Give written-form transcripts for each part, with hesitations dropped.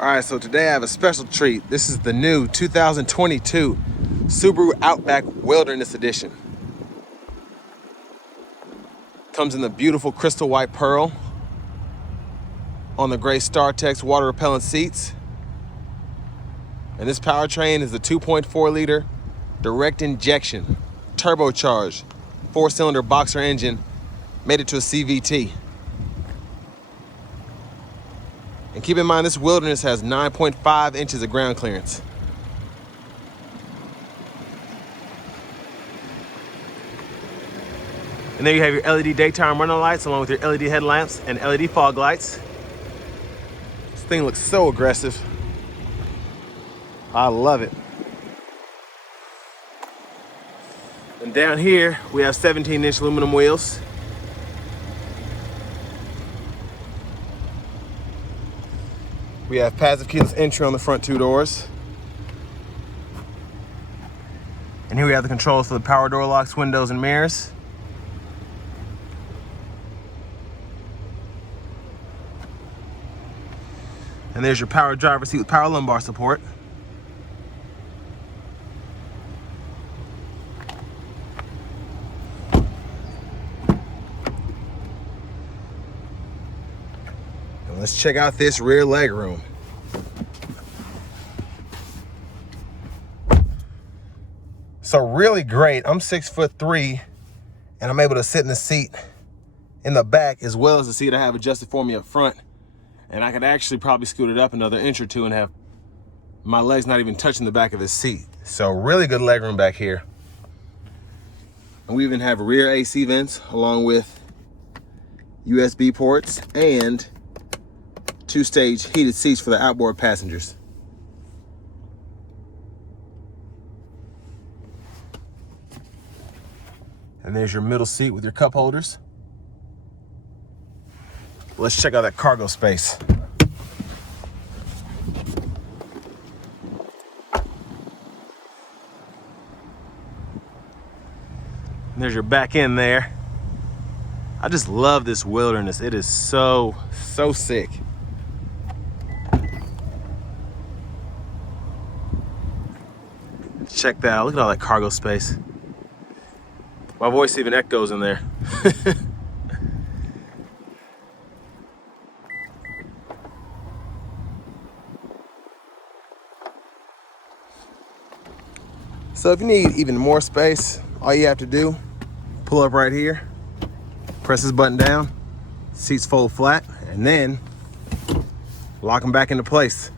All right, so today I have a special treat. This is the new 2022 Subaru Outback Wilderness Edition. Comes in the beautiful crystal white pearl on the gray startex water repellent seats. And this powertrain is the 2.4 liter direct injection, turbocharged, 4-cylinder boxer engine, made it to a CVT. And keep in mind, this Wilderness has 9.5 inches of ground clearance. And then you have your LED daytime running lights along with your LED headlamps and LED fog lights. This thing looks so aggressive. I love it. And down here, we have 17-inch aluminum wheels. We have passive keyless entry on the front two doors. And here we have the controls for the power door locks, windows, and mirrors. And there's your power driver's seat with power lumbar support. Let's check out this rear leg room. So really great. I'm 6'3", and I'm able to sit in the seat in the back as well as the seat I have adjusted for me up front. And I could actually probably scoot it up another inch or two and have my legs not even touching the back of this seat. So really good leg room back here. And we even have rear AC vents along with USB ports and 2-stage heated seats for the outboard passengers. And there's your middle seat with your cup holders. Let's check out that cargo space. And there's your back end there. I just love this Wilderness. It is so sick. Check that out. Look at all that cargo space. My voice even echoes in there. So if you need even more space, all you have to do, pull up right here, press this button down, seats fold flat, and then lock them back into place.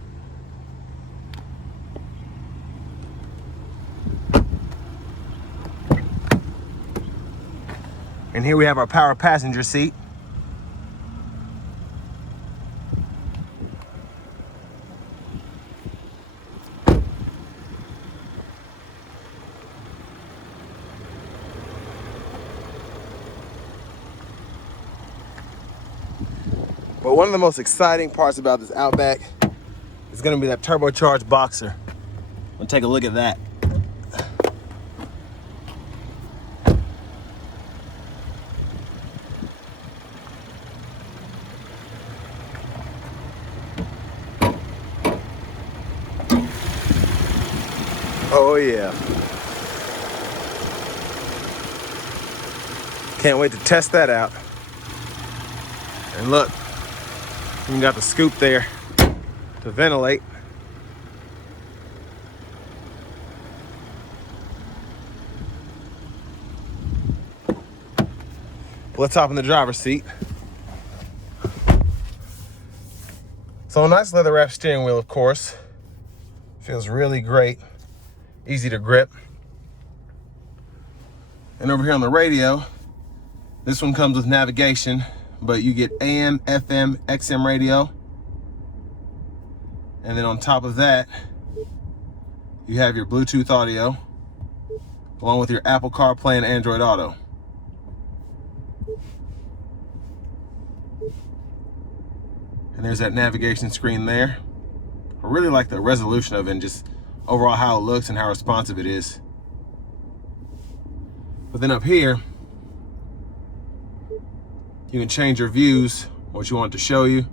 And here we have our power passenger seat. But one of the most exciting parts about this Outback is going to be that turbocharged boxer. We'll take a look at that. Oh yeah. Can't wait to test that out. And look, you got the scoop there to ventilate. Let's hop in the driver's seat. So a nice leather wrap steering wheel, of course. Feels really great. Easy to grip. And over here on the radio, this one comes with navigation, but you get AM, FM, XM radio. And then on top of that, you have your Bluetooth audio, along with your Apple CarPlay and Android Auto. And there's that navigation screen there. I really like the resolution of it and just overall how it looks and how responsive it is. But then up here, you can change your views, what you want to show you.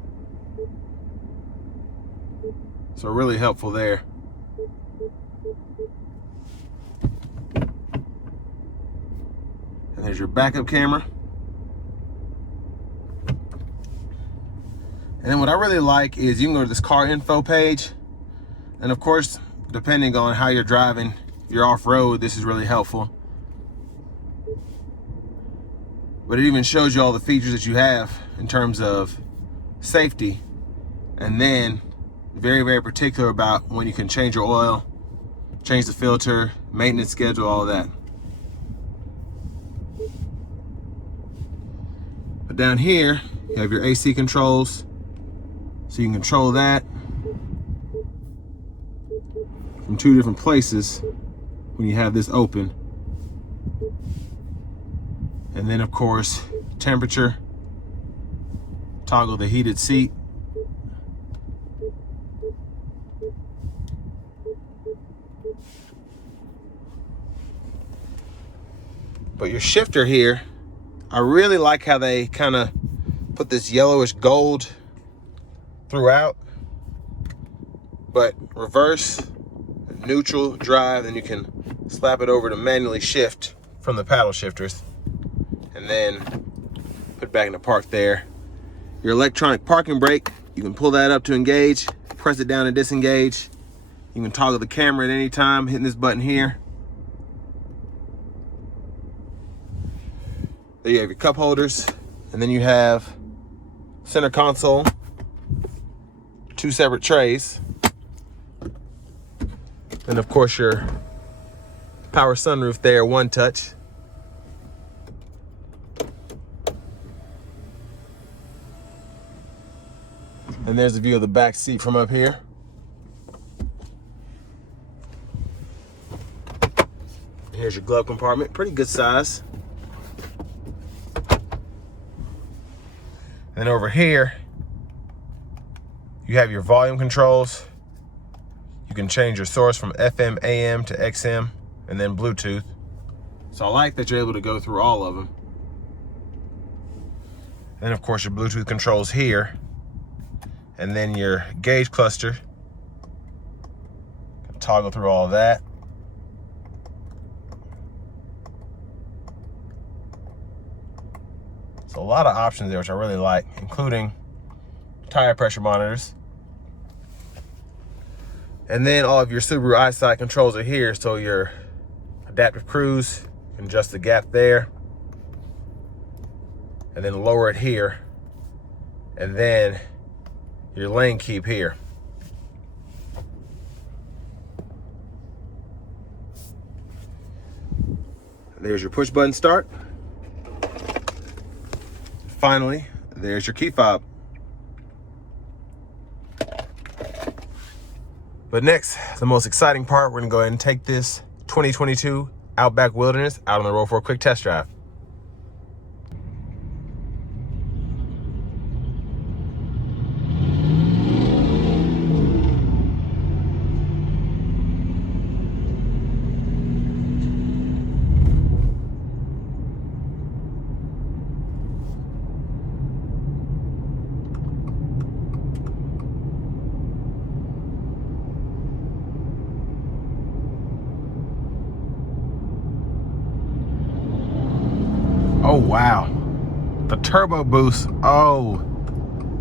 So really helpful there. And there's your backup camera. And then what I really like is you can go to this car info page. And of course, depending on how you're driving, if you're off-road, this is really helpful. But it even shows you all the features that you have in terms of safety. And then very, very particular about when you can change your oil, change the filter, maintenance schedule, all of that. But down here, you have your AC controls. So you can control that from 2 different places when you have this open. And then of course, temperature, toggle the heated seat. But your shifter here, I really like how they kind of put this yellowish gold throughout. But reverse, neutral, drive, then you can slap it over to manually shift from the paddle shifters. And then put it back in the park there. Your electronic parking brake, you can pull that up to engage, press it down to disengage. You can toggle the camera at any time, hitting this button here. There you have your cup holders, and then you have center console, 2 separate trays. And of course your power sunroof there, one touch. And there's a view of the back seat from up here. Here's your glove compartment, pretty good size. And over here, you have your volume controls. You can change your source from FM, AM to XM, and then Bluetooth. So I like that you're able to go through all of them. And of course your Bluetooth controls here. And then your gauge cluster. Toggle through all of that. So a lot of options there, which I really like, including tire pressure monitors. And then all of your Subaru Eyesight controls are here. So your adaptive cruise, you can adjust the gap there. And then lower it here. And then your lane keep here. There's your push button start. Finally, there's your key fob. But next, the most exciting part, we're gonna go ahead and take this 2022 Outback Wilderness out on the road for a quick test drive. Oh, wow. The turbo boost. Oh,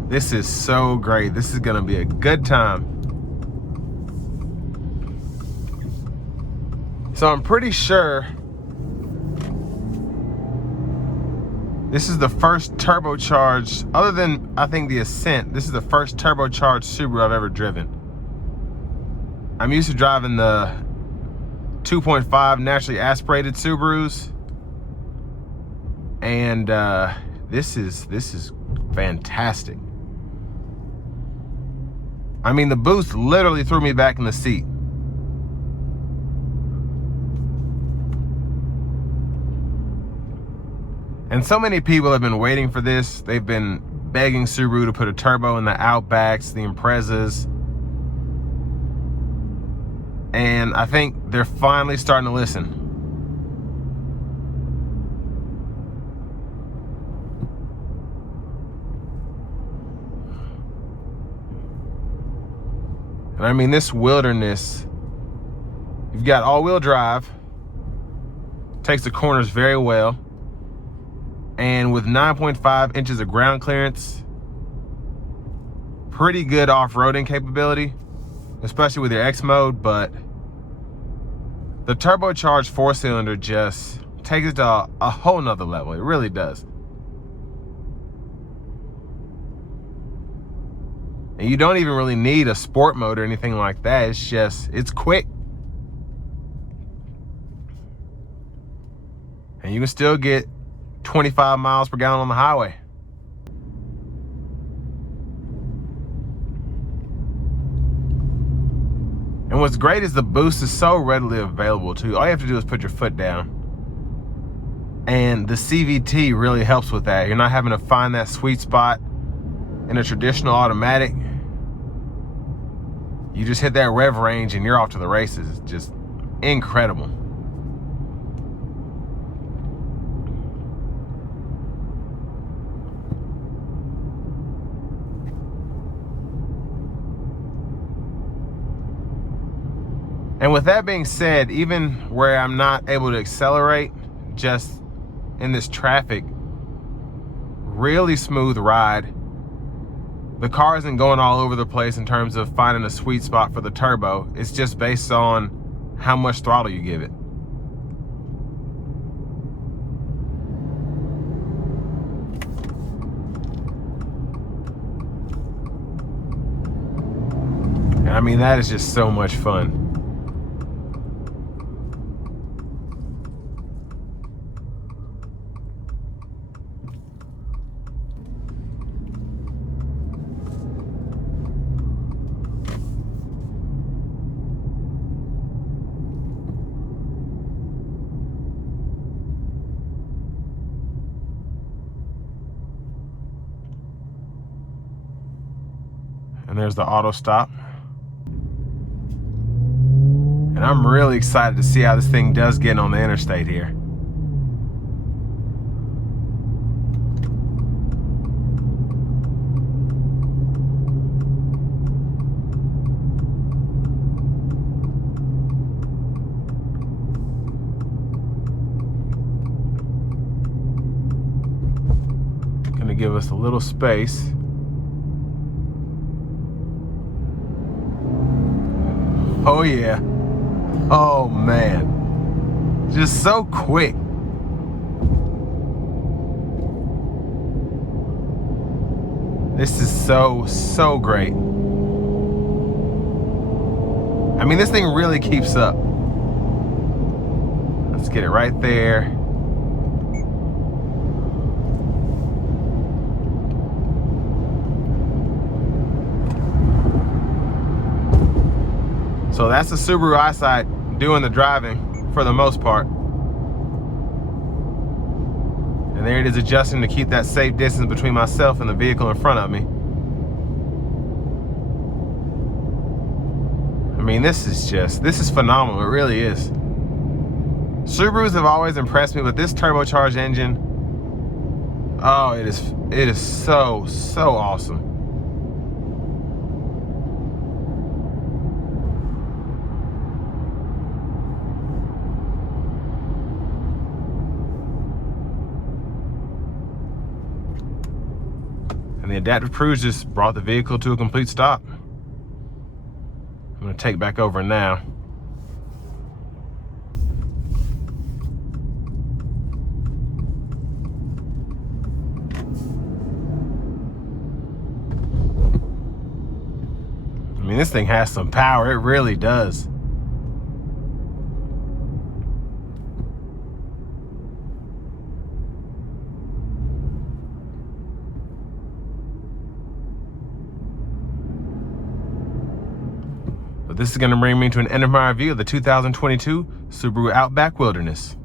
this is so great. This is gonna be a good time. So I'm pretty sure this is the first turbocharged, other than I think the Ascent, this is the first turbocharged Subaru I've ever driven. I'm used to driving the 2.5 naturally aspirated Subarus. And this is fantastic. I mean, the boost literally threw me back in the seat. And so many people have been waiting for this. They've been begging Subaru to put a turbo in the Outbacks, the Imprezas. And I think they're finally starting to listen. And I mean, this Wilderness, you've got all-wheel drive, takes the corners very well, and with 9.5 inches of ground clearance, pretty good off-roading capability, especially with your X mode. But the turbocharged 4-cylinder just takes it to a whole nother level. It really does. And you don't even really need a sport mode or anything like that. It's just, it's quick. And you can still get 25 miles per gallon on the highway. And what's great is the boost is so readily available too. All you have to do is put your foot down. And the CVT really helps with that. You're not having to find that sweet spot in a traditional automatic. You just hit that rev range and you're off to the races. It's just incredible. And with that being said, even where I'm not able to accelerate, just in this traffic, really smooth ride. The car isn't going all over the place in terms of finding a sweet spot for the turbo. It's just based on how much throttle you give it. And I mean, that is just so much fun. And there's the auto stop. And I'm really excited to see how this thing does get on the interstate here. Gonna give us a little space. Oh yeah. Oh man. Just so quick. This is so great. I mean, this thing really keeps up. Let's get it right there. So that's the Subaru Eyesight doing the driving for the most part. And there it is, adjusting to keep that safe distance between myself and the vehicle in front of me. I mean, this is phenomenal. It really is. Subarus have always impressed me, but this turbocharged engine, oh, it is so awesome. And the adaptive cruise just brought the vehicle to a complete stop. I'm gonna take back over now. I mean, this thing has some power, it really does. But this is going to bring me to an end of my review of the 2022 Subaru Outback Wilderness.